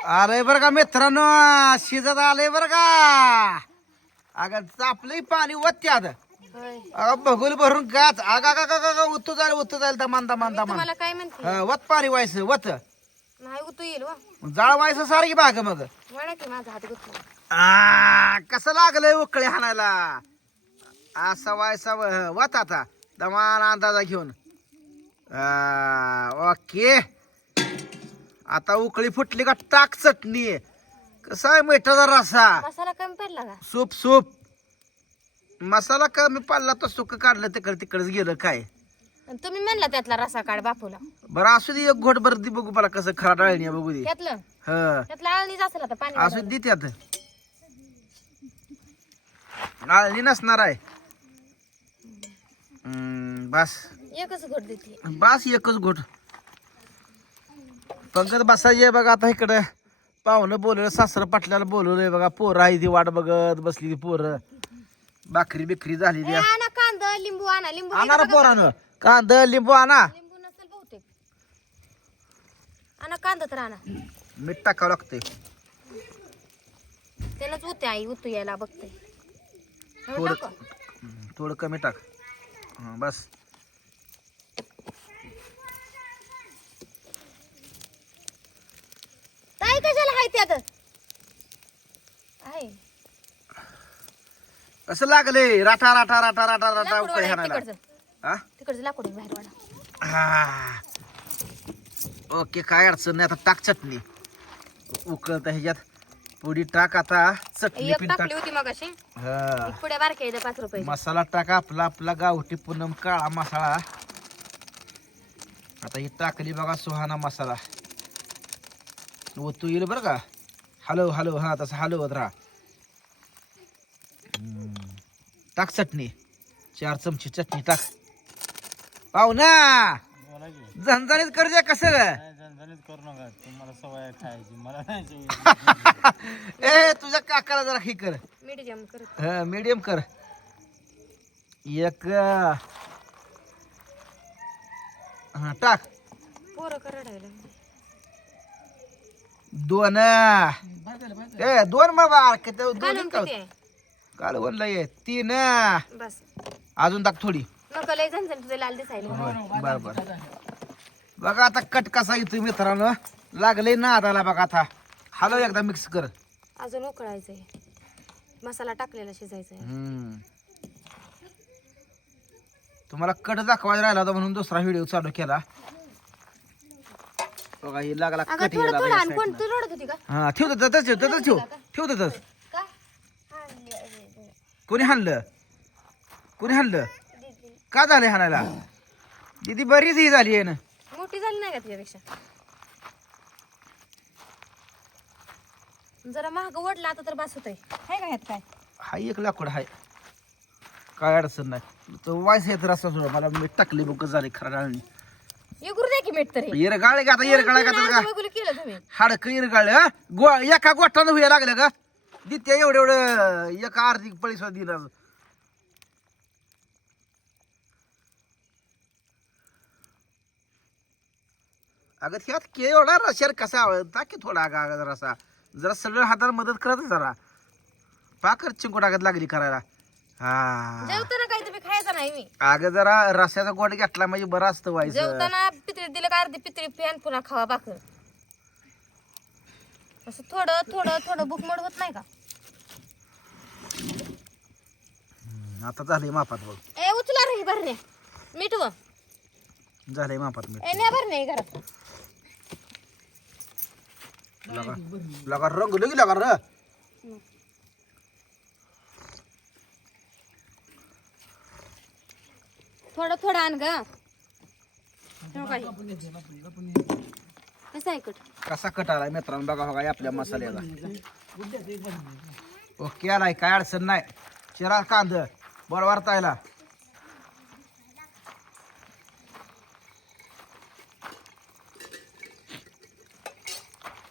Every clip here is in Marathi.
आलंय बरं का मित्रांनो शिजत आलंय बरं का? अगं चापलंय पाणी वत्यात अगं बघूल भरून गाच अगा का का उत्तू जाईल उत्तू जाईल दमान दमान मी दमान. तुम्हाला काय म्हणते? हा, वत पाणी व्हायचं वत. नाही उतू येईल वा. जाळ व्हायचं सारखी बाग मग. वळा की माझा हात गुतला. आ, कसं लागलंय उकळे हाणायला? असा व्हायचा वत आता. दमान अंदाजा घेऊन. आ, ओके. आता उकळी फुटली का टाक चटणी. कसा आहे मिठाचा रसा? मसाला कमी पडला का? Soup soup. मसाला कमी पडला तर सुक काढलं तिकडे तिकडेच गेलं काय? आणि तुम्ही म्हणला त्यातला रसा काढ बापूला. बरं असू दे एक घोट बरं दी बघू मला कसं खरा डाळणी आहे बघू दे. त्यातलं? ह. त्यातला आळणीच असेल आता पाणी असू दे त्यात. आळणी नसणार आहे. हम्म, बस. एकच घोट देते. बस एकच घोट. पंकज बसायचे बघा आता इकडे. पाहुणं बोलवलं सासरं पाटल्याला बोलवलंय बघा. पोरं आहे ती वाट बघत बसली ती पोरं. भाकरी बिकरी झाली ती आणा कांदा लिंबू आणा लिंबू आणा ना? पोरानं. कांदा लिंबू आणा. लिंबू नसेल बहुतेक. आणा कांदा तर आणा. मीठ टाकावं लागतंय. त्यालाच उते आई उतू यायला बघते थोडं थोडं कमी टाक. हं, बस ताई कशाला हाय त्यात आहे. कसं लागलंय? राठा राठा राठा राठा राठा लाकूड उकळी वाढा हाणायला. तिकडचं. हा? तिकडचं लाकूड आहे बाहेर वाढा. हा. ओके काय अडचण नाही. आता टाक चटणी. उकळत ह्याच्यात. पुडी टाक आता. चटणी एक पिन टाकली टाक. होती मगाशी. हा. एक पुढे बारके आहे पाच रुपये. मसाला टाका आपला आपला गावठी पूनम काळा मसाला. आता ही टाकली बघा सुहाना मसाला. तू येईल बरं का हलव हलव हा तसं हलवत राहा. टाक चटणी चार चमची चटणी टाक पाहू ना झणझणीत कर द्या कसं करू नका तुम्हाला सवय आहे खायची मला नाही ए तुझ्या काकाला जरा हे कर मीडियम करत मीडियम कर एक हा टाक पोरं करडायला दोन. ए दोन मग दोन किती? आहे काल वनला ये तीन. बस. अजून टाक थोडी. नको लय झणझण तुझे लाल दिसायला. बर बर बघा आता कट कसा येतो मित्रांनो. लागले ना आताला बघा आता. हलव एकदा मिक्स कर. अजून उकळायचंय. मसाला टाकलेला शिजायचा. तुम्हाला कट दाखवायला राहिला होता म्हणून दुसरा व्हिडिओ चालू केला. बघा हे लागला अगं कट थोडं यायला थोडं या आणि कोण side तू रडत होती का? नं. हा ठेव देतात ठेव देतात ठेव. ठेव का कोणी हाणलं? कोणी हाणलं? का झाले हाणायला? दिदी बरीच ही झाली आहे ना. मोठी झाली नाही का तुझ्यापेक्षा जरा महाग ओढला आता तर बस होतंय. हाय का ह्यात काय? हा एक लाकूड आहे काय अडचण नाही. तो वायस येत रस्ता सोडा मला मी टाकली बुक झाली खरा की मीठ तरी येरगाळे का आता? येरगाळे का का? बघून केलं तुम्ही. हाडक येरगाळे हा? गो एका गोठानं हुया लागलं का? दित्या एवढं एवढं एका आर्थिक पैसा दिला अगं त्यात के एवढा रशार कसा आवडता की थोडा अगं अगं जरासा? जरा सगळं हाताला मदत करत जरा. पाकर चिंकोटागत लागली करायला. हा. जेवताना खायचं नाही मी. अगं जरा रस्याचा गोट घेतला म्हणजे बरं असतं व्हायचं जेवताना पितळी दिलं का अर्धी पितळी फॅन पुन्हा खावा बाकर असं थोडं थोडं थोडं भूक मोड होत नाही का? हम्म, आता झालंय मापात बघ. ए उचला रे भरणे. मीठ व. झालंय मापात मीठ. ए न्या भरणे घरात. लगा लगा रंग लगी लगा र. थोडं थोडं आण ग. कसं ऐकट कसा कट आलाय मित्रांनो? बघा बघा आपल्या मसाल्याला ओके आलाय. काय अडचण नाही. चिरा कांद. बरोबर तायला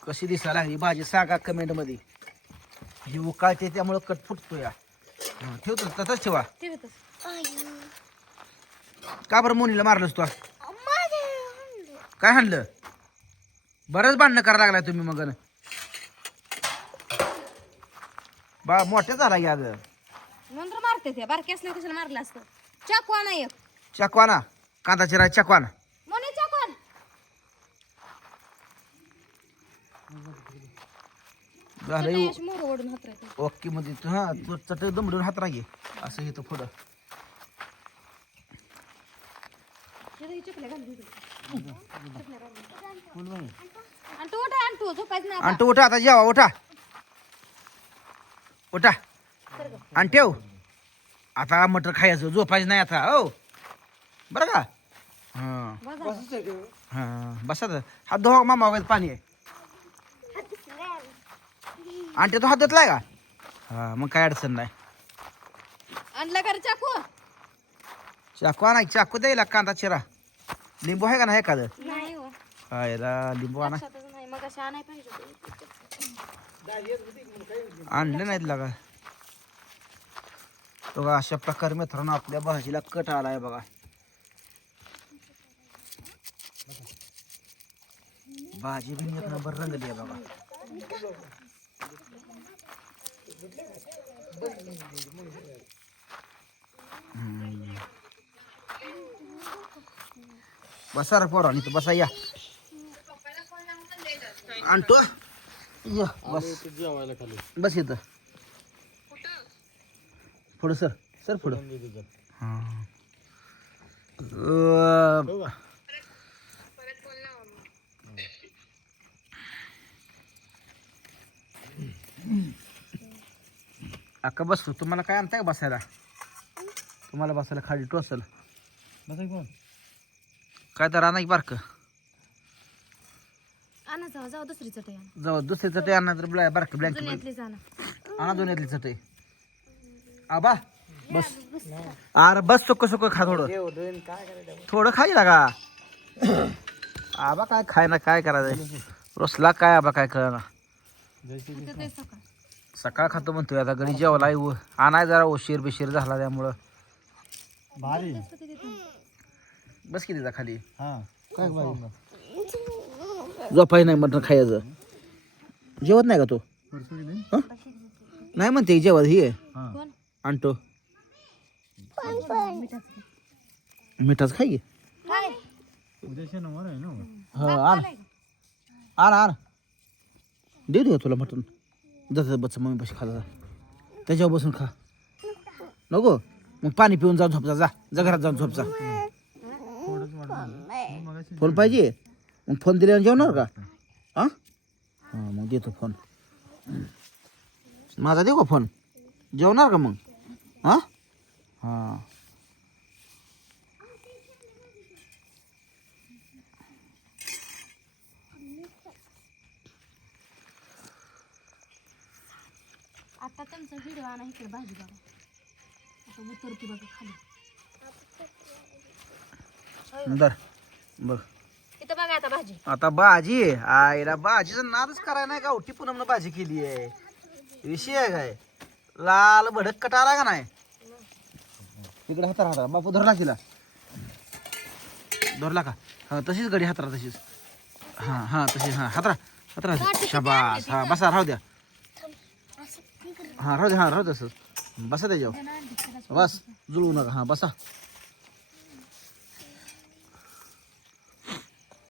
कशी दिसायला लागली? भाजी सांगा कमेंटमध्ये. ही उकाळते त्यामुळे कट फुटतो या हं, ठेवतो तसंच ठेवा. का बरं मोनीला मारलंस तू काय हाणलं? बरंच भांडणं करायला लागलाय तुम्ही मग. बा मोठे झाला की मारते ते. बारके असले कशाला मारलं असतं? चकवाना कांदा चिरा चकवाना? झालं ओके म्हणजे मध्ये हा तू चट दमडून हात रागे असं हे पुढं. ही चिपल्या घाल तिथे. चिपल्या घाल. आणि तू उठा आणि तू झोपायचं नाही आणि तू उठा आता जेवा उठा. उठा. आणि ठेव. आता मटर खायचं झोपायचं नाही आता हो. बरं का? हां बसा. हां बसा तर. हात धुवा मामा वगैरे पाणी आहे. आणि ते तो हात धुतलाय का? हा मग काय अडचण नाही. आणला का रे चाकू? चाकू आणा चाकू द्यायला कांदा चिरा. लिंबू आहे का नाही एखादं? नाही हो. लिंबू आणा. लक्षातच नाही. मग अशी आणाय पाहिजे होती. आणले नाहीत लागा. तो बघा अशा प्रकारे मित्रांनो आपल्या भाजीला कट आलाय बघा. भाजी बी एक नंबर रंगली आहे बघा. हम्म. बसा रे पोरा इथं बसा या आणतो या बस जेवायला खाली बस इथं पुढं सर सर पुढं हां अं, अक्का बसतो तुम्हाला काय आणताय का बसायला तुम्हाला बसायला खाली टोसल बसा कोण काय तर आणा की? बारकं आणा जाऊ जाऊ दुसरी चटई आणा. जाऊ दुसरी चटई आणा तर ब्लॅ बारकं ब्लँकेट जुन्यातलीच आणा आणा दोन्हीतली चटई. आबा बस. अरे बस. सुक सुक खा थोडं. थोडं खाई लागा. आबा काय खाय ना काय करायचं रोसला काय आबा काय कळना. ते सकाळ. सकाळ खातो म्हणतोय आता घरी जेवला येऊ. आणाय जरा उशीर बिशीर झाला त्यामुळं. भारी बस किती जा खाली. हा. काय झोपाय नाही मटण खायचं. जेवत नाही का तो? हं? नाही म्हणते जेवत ही आहे. हा. आणतो. मिठाच खाई काय उद्या शनिवार आहे ना हा. आण. आण आण. देऊ दे तुला मटण. जात बच्च मम्मी बस खा जा. त्याच्यावर बसून खा. नको. मग पाणी पिऊन जाऊन झोपचा जा जा. घरात जाऊन झोपचा थोडंच वाटलं मग अशी फोन पाहिजे? मग फोन दिल्यावर जेवणार का? हा हां मग देतो फोन. माझा देऊ का फोन? जेवणार का मग? हां हां. आता तुमचा व्हिडिओ आणा इकडे भाजी बघा. आता उतरती बघा खाली. बर बघ. इथं बघा आता भाजी. आता भाजी आहे. आईला भाजीचं नादच करायला नाही का? उठी पुनमनं भाजी केली आहे. विषय आहे काय? लाल भडक कटाला का नाही? इकडे हातार हातार बापू धरला तिला. धरला का? हा तशीच गडी हातारा तशीच. हां हां तशीच हां. हातरा हातरा शाबास. हा बसा राहू द्या. हां राहू द्या हां राहू द्या तसंच बसा त्याच्यावर. बस जुळवू नका. हां बसा.